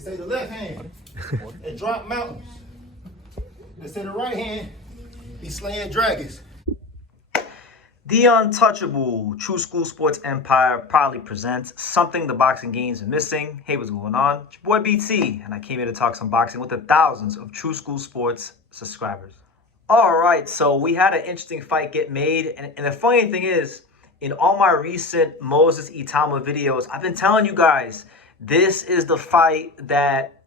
They say the left hand, it drop mountains. They say the right hand, be slaying dragons. The Untouchable True School Sports Empire proudly presents Something the Boxing Games are Missing. Hey, what's going on? It's your boy BT, and I came here to talk some boxing with the thousands of True School Sports subscribers. All right, so we had an interesting fight get made, and the funny thing is, in all my recent Moses Itauma videos, I've been telling you guys, this is the fight that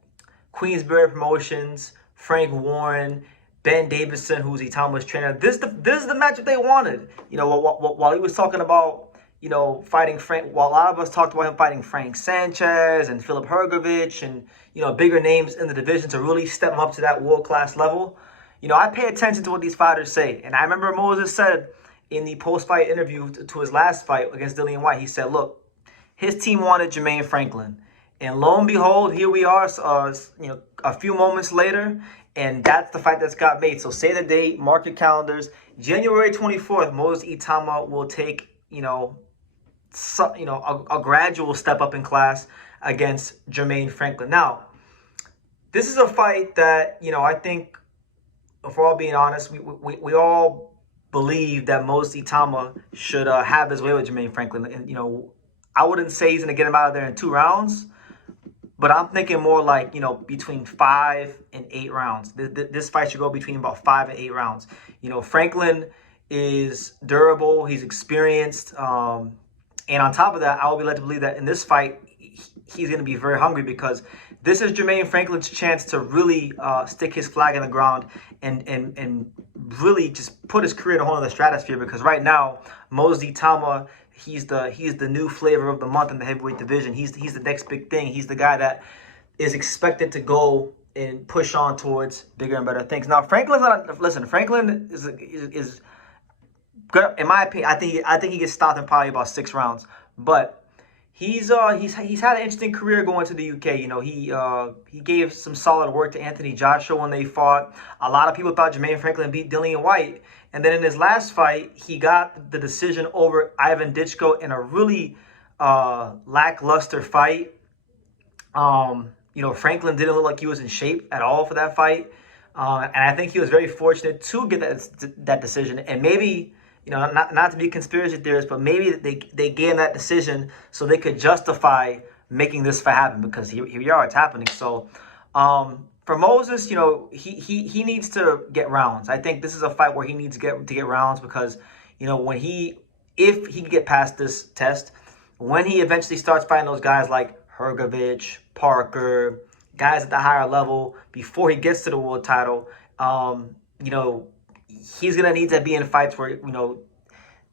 Queensberry Promotions, Frank Warren, Ben Davison, who's Itauma's trainer, this is the matchup they wanted. You know, while he was talking about, you know, fighting Frank, while a lot of us talked about him fighting Frank Sanchez and Filip Hrgovic and, you know, bigger names in the division to really step him up to that world-class level. You know, I pay attention to what these fighters say. And I remember Moses said in the post-fight interview to his last fight against Dillian Whyte, he said, look, his team wanted Jermaine Franklin. And lo and behold, here we are, you know, a few moments later, and that's the fight that's got made. So say the date, mark your calendars. January 24th, Moses Itauma will take, a gradual step up in class against Jermaine Franklin. Now, this is a fight that, you know, I think, if we're all being honest, we all believe that Moses Itauma should have his way with Jermaine Franklin. And, you know, I wouldn't say he's going to get him out of there in 2 rounds. But I'm thinking more like, you know, between 5 and 8 rounds. This fight should go between about 5 and 8 rounds. You know, Franklin is durable. He's experienced. And on top of that, I will be led to believe that in this fight, he's going to be very hungry because this is Jermaine Franklin's chance to really stick his flag in the ground and really just put his career in a whole other stratosphere. Because right now, Moses Itauma, he's the new flavor of the month in the heavyweight division. He's the next big thing. He's the guy that is expected to go and push on towards bigger and better things. Now, Franklin's not. Listen, Franklin is good in my opinion. I think he gets stopped in probably about 6 rounds. But he's had an interesting career going to the UK. You know, he gave some solid work to Anthony Joshua when they fought. A lot of people thought Jermaine Franklin beat Dillian Whyte. And then in his last fight, he got the decision over Ivan Ditchko in a really lackluster fight. You know, Franklin didn't look like he was in shape at all for that fight. And I think he was very fortunate to get that decision. And maybe, you know, not to be conspiracy theorists, but maybe they gave him that decision so they could justify making this fight happen, because here we are, it's happening. So, for Moses, you know, he needs to get rounds. I think this is a fight where he needs to get rounds because, you know, if he can get past this test, when he eventually starts fighting those guys like Hrgovic, Parker, guys at the higher level, before he gets to the world title, you know, he's going to need to be in fights where, you know,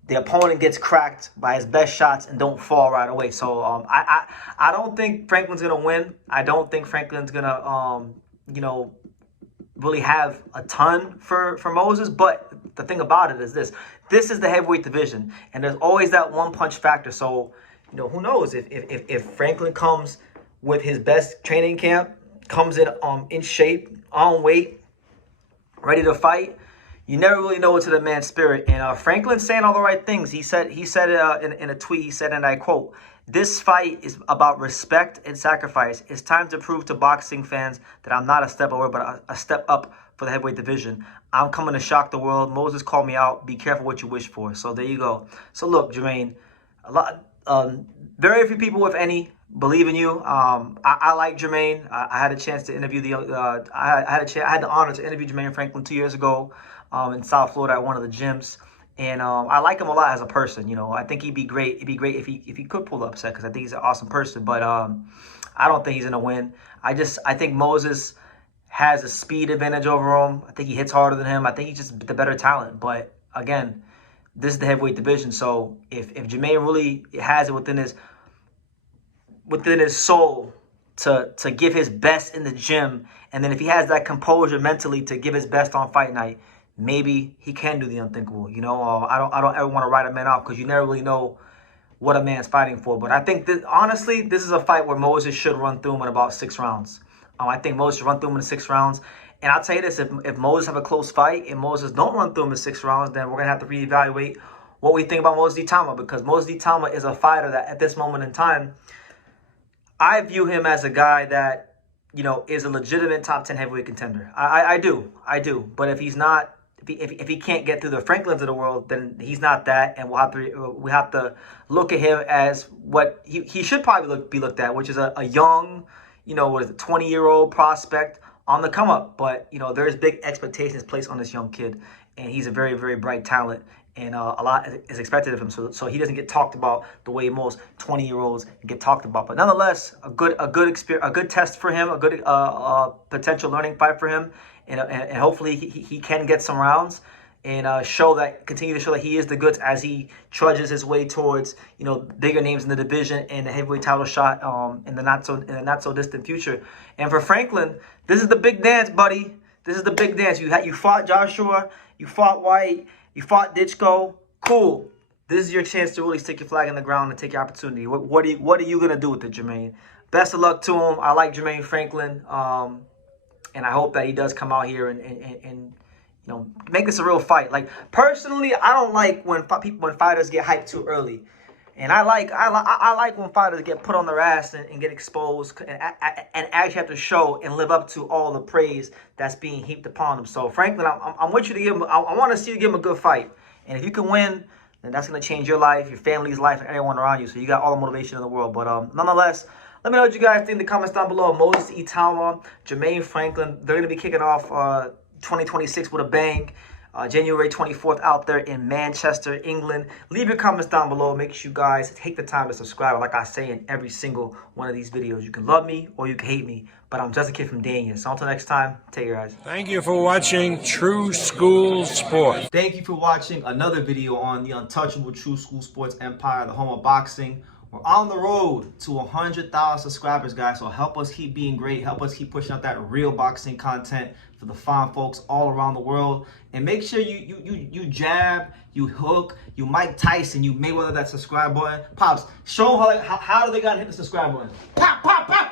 the opponent gets cracked by his best shots and don't fall right away. So I don't think Franklin's going to win. I don't think Franklin's going to, you know, really have a ton for Moses. But the thing about it is this is the heavyweight division, and there's always that one punch factor. So, you know, who knows if Franklin comes with his best training camp, comes in shape, on weight, ready to fight, you never really know what's in the man's spirit. And Franklin's saying all the right things. He said in a tweet, he said, and I quote, "This fight is about respect and sacrifice. It's time to prove to boxing fans that I'm not a step over, but a step up for the heavyweight division. I'm coming to shock the world. Moses called me out. Be careful what you wish for." So there you go. So look, Jermaine, very few people, if any, believe in you. I like Jermaine. I had a chance to interview I had the honor to interview Jermaine Franklin 2 years ago in South Florida at one of the gyms. And I like him a lot as a person. You know, I think he'd be great. It'd be great if he could pull the upset, because I think he's an awesome person. But I don't think he's gonna win. I think Moses has a speed advantage over him. I think he hits harder than him. I think he's just the better talent. But again, this is the heavyweight division. So if Jermaine really has it within his soul to give his best in the gym, and then if he has that composure mentally to give his best on fight night, maybe he can do the unthinkable. You know, I don't ever want to write a man off, because you never really know what a man's fighting for. But I think honestly, this is a fight where Moses should run through him in about 6 rounds. I think Moses should run through him in 6 rounds. And I'll tell you this, if Moses have a close fight and Moses don't run through him in 6 rounds, then we're going to have to reevaluate what we think about Moses Itauma, because Moses Itauma is a fighter that at this moment in time, I view him as a guy that you know, is a legitimate top 10 heavyweight contender. I do. But if he's not, if he can't get through the Franklins of the world, then he's not that, and we have to look at him as what he should probably be looked at, which is a young, you know, what is it, 20-year-old prospect on the come up. But you know, there's big expectations placed on this young kid, and he's a very, very bright talent. And a lot is expected of him, so he doesn't get talked about the way most 20-year-olds get talked about. But nonetheless, a good experience, a good test for him, a good potential learning fight for him, and hopefully he can get some rounds and continue to show that he is the goods as he trudges his way towards, you know, bigger names in the division and the heavyweight title shot in the not so distant future. And for Franklin, this is the big dance, buddy. This is the big dance. You fought Joshua, you fought White. You fought Ditchko. Cool. This is your chance to really stick your flag in the ground and take your opportunity. What are you gonna do with it, Jermaine? Best of luck to him. I like Jermaine Franklin, and I hope that he does come out here and you know, make this a real fight. Like, personally, I don't like when fighters get hyped too early, and I like when fighters get put on their ass and get exposed and actually have to show and live up to all the praise that's being heaped upon them. So Franklin, I'm with you to give him. I want to see you give him a good fight, and if you can win, then that's gonna change your life, your family's life, and everyone around you. So you got all the motivation in the world. But nonetheless, let me know what you guys think in the comments down below. Moses Itauma, Jermaine Franklin, they're gonna be kicking off 2026 with a bang. January 24th out there in Manchester, England. Leave your comments down below. Make sure you guys take the time to subscribe. Like I say in every single one of these videos, you can love me or you can hate me, but I'm just a kid from Dania. So until next time, take care, guys. Thank you for watching True School Sports. Thank you for watching another video on the untouchable True School Sports empire, the home of boxing. We're on the road to 100,000 subscribers, guys. So help us keep being great. Help us keep pushing out that real boxing content for the fine folks all around the world. And make sure you jab, you hook, you Mike Tyson, you Mayweather that subscribe button. Pops, show them how do they gotta hit the subscribe button. Pop, pop, pop.